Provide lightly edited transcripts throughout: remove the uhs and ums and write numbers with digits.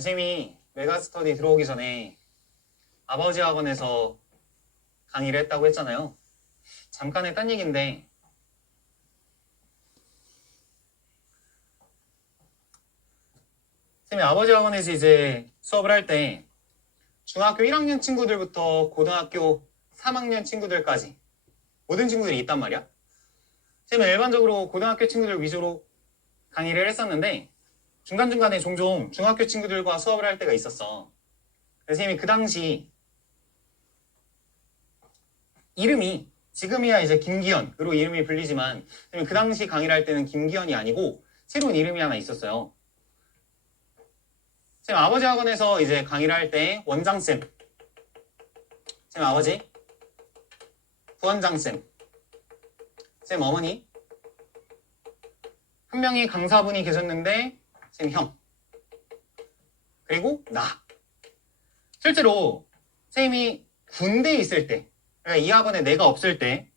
선생님이 메가스터디 들어오기 전에 아버지 학원에서 강의를 했다고 했잖아요. 잠깐의 딴 얘기인데 선생님이 아버지 학원에서 이제 수업을 할 때 중학교 1학년 친구들부터 고등학교 3학년 친구들까지 모든 친구들이 있단 말이야. 선생님은 일반적으로 고등학교 친구들 위주로 강의를 했었는데 중간중간에 종종 중학교 친구들과 수업을 할 때가 있었어. 선생님이 그 당시 이름이 지금이야 이제 김기현으로 이름이 불리지만 그 당시 강의를 할 때는 김기현이 아니고 새로운 이름이 하나 있었어요. 쌤 아버지 학원에서 이제 강의를 할 때 원장쌤, 쌤 아버지, 부원장쌤, 쌤 어머니, 한 명이 강사분이 계셨는데 쌤 형, 그리고 나. 실제로 쌤이 군대에 있을 때, 그러니까 이 학원에 내가 없을 때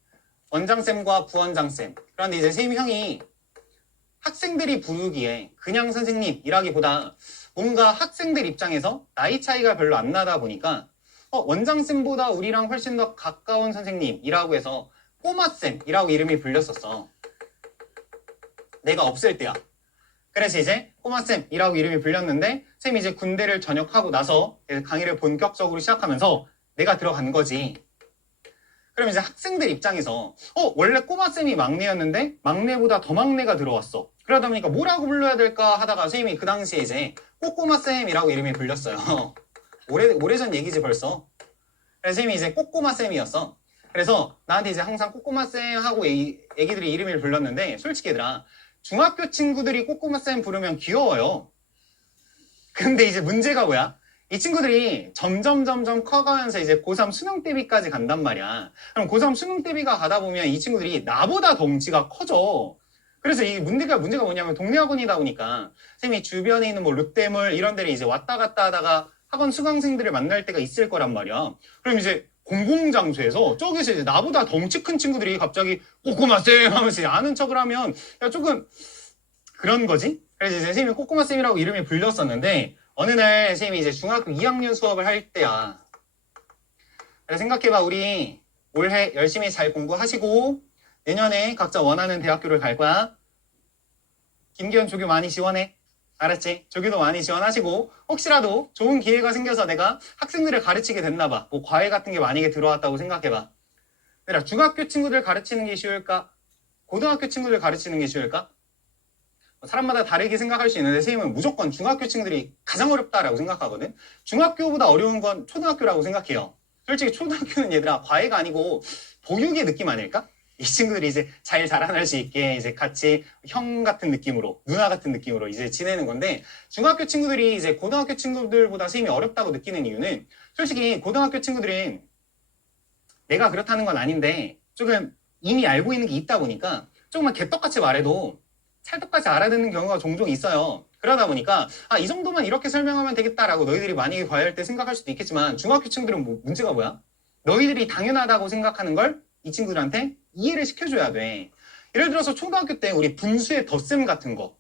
원장쌤과 부원장쌤, 그런데 이제 쌤 형이 학생들이 부르기에 그냥 선생님이라기보다 뭔가 학생들 입장에서 나이 차이가 별로 안 나다 보니까 원장쌤보다 우리랑 훨씬 더 가까운 선생님이라고 해서 꼬마쌤이라고 이름이 불렸었어. 내가 없을 때야. 그래서 이제 꼬마쌤이라고 이름이 불렸는데 쌤이 이제 군대를 전역하고 나서 강의를 본격적으로 시작하면서 내가 들어간 거지. 그럼 이제 학생들 입장에서 원래 꼬마쌤이 막내였는데 막내보다 더 막내가 들어왔어. 그러다 보니까 뭐라고 불러야 될까 하다가 선생님이 그 당시에 이제 꼬꼬마쌤이라고 이름이 불렸어요. 오래전 얘기지 벌써. 그래서 선생님이 이제 꼬꼬마쌤이었어. 그래서 나한테 이제 항상 꼬꼬마쌤 하고 애기들이 이름을 불렀는데 솔직히 얘들아 중학교 친구들이 꼬꼬마쌤 부르면 귀여워요. 근데 이제 문제가 뭐야? 이 친구들이 점점 커가면서 이제 고3 수능 대비까지 간단 말이야. 그럼 고3 수능 대비가 가다 보면 이 친구들이 나보다 덩치가 커져. 그래서 이 문제가 뭐냐면 동네 학원이다 보니까 선생님이 주변에 있는 뭐 롯데몰 이런 데를 이제 왔다 갔다 하다가 학원 수강생들을 만날 때가 있을 거란 말이야. 그럼 이제 공공장소에서 저기서 이제 나보다 덩치 큰 친구들이 갑자기 꼬꼬마쌤 하면서 아는 척을 하면 야 조금 그런 거지? 그래서 이제 선생님이 꼬꼬마쌤이라고 이름이 불렸었는데 어느 날 선생님이 이제 중학교 2학년 수업을 할 때야. 그래서 생각해봐. 우리 올해 열심히 잘 공부하시고 내년에 각자 원하는 대학교를 갈 거야. 김기현 조교 많이 지원해. 알았지? 조교도 많이 지원하시고 혹시라도 좋은 기회가 생겨서 내가 학생들을 가르치게 됐나 봐. 뭐 과외 같은 게 만약에 들어왔다고 생각해봐. 얘들아, 중학교 친구들 가르치는 게 쉬울까? 고등학교 친구들 가르치는 게 쉬울까? 사람마다 다르게 생각할 수 있는데 선생님은 무조건 중학교 친구들이 가장 어렵다라고 생각하거든. 중학교보다 어려운 건 초등학교라고 생각해요. 솔직히 초등학교는 얘들아 과외가 아니고 보육의 느낌 아닐까? 이 친구들이 이제 잘 자라날 수 있게 이제 같이 형 같은 느낌으로 누나 같은 느낌으로 이제 지내는 건데 중학교 친구들이 이제 고등학교 친구들보다 선생님이 어렵다고 느끼는 이유는 솔직히 고등학교 친구들은 내가 그렇다는 건 아닌데 조금 이미 알고 있는 게 있다 보니까 조금만 개떡같이 말해도 찰떡같이 알아듣는 경우가 종종 있어요. 그러다 보니까 이 정도만 이렇게 설명하면 되겠다라고 너희들이 만약에 과외할 때 생각할 수도 있겠지만 중학교 친구들은 문제가 뭐야? 너희들이 당연하다고 생각하는 걸 이 친구들한테 이해를 시켜줘야 돼. 예를 들어서 초등학교 때 우리 분수의 덧셈 같은 거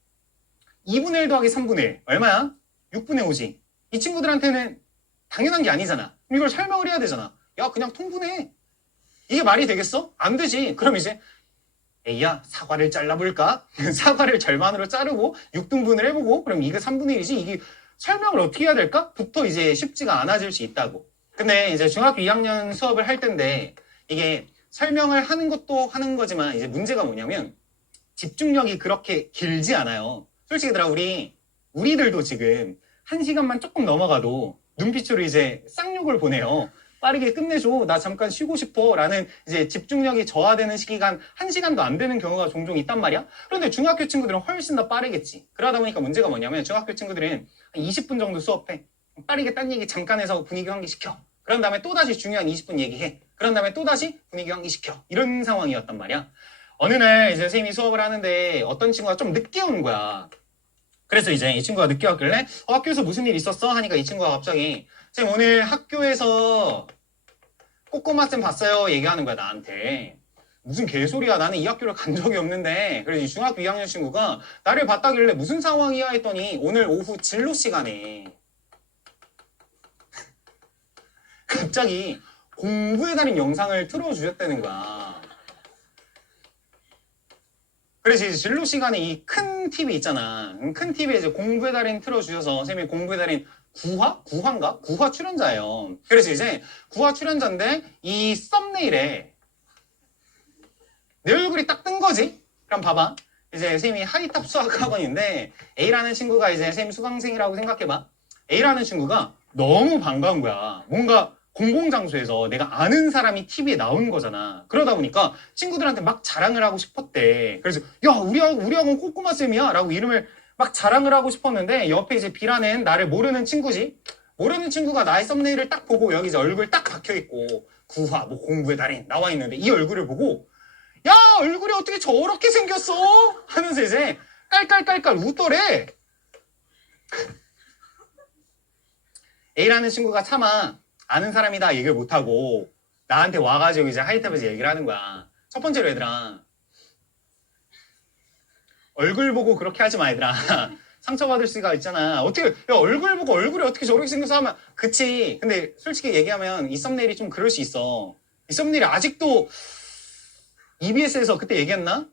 2분의 1 더하기 3분의 1 얼마야? 6분의 5지. 이 친구들한테는 당연한 게 아니잖아. 이걸 설명을 해야 되잖아. 야 그냥 통분해. 이게 말이 되겠어? 안 되지. 그럼 이제 에이야 사과를 잘라볼까? 사과를 절반으로 자르고 6등분을 해보고 그럼 이게 3분의 1이지 이게 설명을 어떻게 해야 될까? 부터 이제 쉽지가 않아질 수 있다고. 근데 이제 중학교 2학년 수업을 할 텐데 이게 설명을 하는 것도 하는 거지만 이제 문제가 뭐냐면 집중력이 그렇게 길지 않아요. 솔직히 얘들아 우리들도 지금 1시간만 조금 넘어가도 눈빛으로 이제 쌍욕을 보내요. 빠르게 끝내줘. 나 잠깐 쉬고 싶어. 라는 이제 집중력이 저하되는 시기가 1시간도 안 되는 경우가 종종 있단 말이야. 그런데 중학교 친구들은 훨씬 더 빠르겠지. 그러다 보니까 문제가 뭐냐면 중학교 친구들은 20분 정도 수업해. 빠르게 딴 얘기 잠깐 해서 분위기 환기시켜. 그런 다음에 또다시 중요한 20분 얘기해. 그런 다음에 또다시 분위기 환기시켜. 이런 상황이었단 말이야. 어느 날 이제 선생님이 수업을 하는데 어떤 친구가 좀 늦게 온 거야. 그래서 이제 이 친구가 늦게 왔길래 학교에서 무슨 일 있었어? 하니까 이 친구가 갑자기 쌤 오늘 학교에서 꼬꼬마쌤 봤어요 얘기하는 거야 나한테. 무슨 개소리야. 나는 이 학교를 간 적이 없는데. 그래서 이 중학교 2학년 친구가 나를 봤다길래 무슨 상황이야 했더니 오늘 오후 진로 시간에 갑자기 공부의 달인 영상을 틀어주셨다는 거야. 그래서 이제 진로 시간에 이 큰 팁이 있잖아. 큰 팁에 이제 공부의 달인 틀어주셔서 선생님이 공부의 달인 9화? 9화 출연자예요. 그래서 이제 9화 출연자인데 이 썸네일에 내 얼굴이 딱 뜬 거지? 그럼 봐봐. 이제 선생님이 하이탑 수학학원인데 A라는 친구가 이제 선생님 수강생이라고 생각해봐. A라는 친구가 너무 반가운 거야. 뭔가 공공장소에서 내가 아는 사람이 TV에 나온 거잖아. 그러다 보니까 친구들한테 막 자랑을 하고 싶었대. 그래서 야 우리 학원 꼬꼬마 쌤이야 라고 이름을 막 자랑을 하고 싶었는데 옆에 이제 B라는 나를 모르는 친구지. 모르는 친구가 나의 썸네일을 딱 보고 여기 이제 얼굴 딱 박혀있고 9화 뭐 공부의 달인 나와 있는데 이 얼굴을 보고 야 얼굴이 어떻게 저렇게 생겼어? 하면서 이제 깔깔깔깔 웃더래. A라는 친구가 차마 아는 사람이다 얘기를 못하고 나한테 와가지고 이제 하이탑에서 얘기를 하는 거야. 첫 번째로 얘들아 얼굴 보고 그렇게 하지 마 얘들아. 상처받을 수가 있잖아. 어떻게 야 얼굴 보고 얼굴이 어떻게 저렇게 생겨서 하면 그치. 근데 솔직히 얘기하면 이 썸네일이 좀 그럴 수 있어. 이 썸네일이 아직도 EBS에서 그때 얘기했나?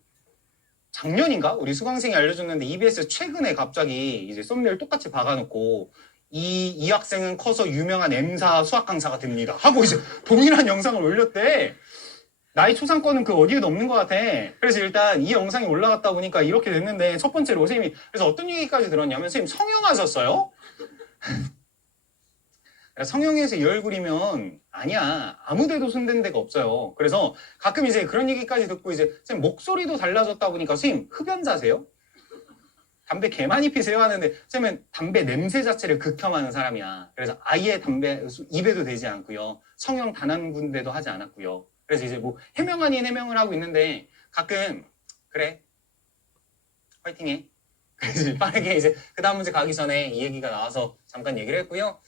작년인가? 우리 수강생이 알려줬는데 EBS 최근에 갑자기 이제 썸네일 똑같이 박아놓고 이 학생은 커서 유명한 M사 수학 강사가 됩니다 하고 이제 동일한 영상을 올렸대. 나의 초상권은 그 어디에도 없는 것 같아. 그래서 일단 이 영상이 올라갔다 보니까 이렇게 됐는데 첫 번째로 선생님이 그래서 어떤 얘기까지 들었냐면 선생님 성형하셨어요? 성형해서 이 얼굴이면 아니야. 아무데도 손댄 데가 없어요. 그래서 가끔 이제 그런 얘기까지 듣고 이제 선생님 목소리도 달라졌다 보니까 선생님 흡연자세요? 담배 개 많이 피세요? 하는데 선생님은 담배 냄새 자체를 극혐하는 사람이야. 그래서 아예 담배 입에도 대지 않고요. 성형 단 한 군데도 하지 않았고요. 그래서 이제 뭐 해명 아닌 해명을 하고 있는데 가끔 그래 화이팅해. 그래서 빠르게 이제 그 다음 문제 가기 전에 이 얘기가 나와서 잠깐 얘기를 했고요.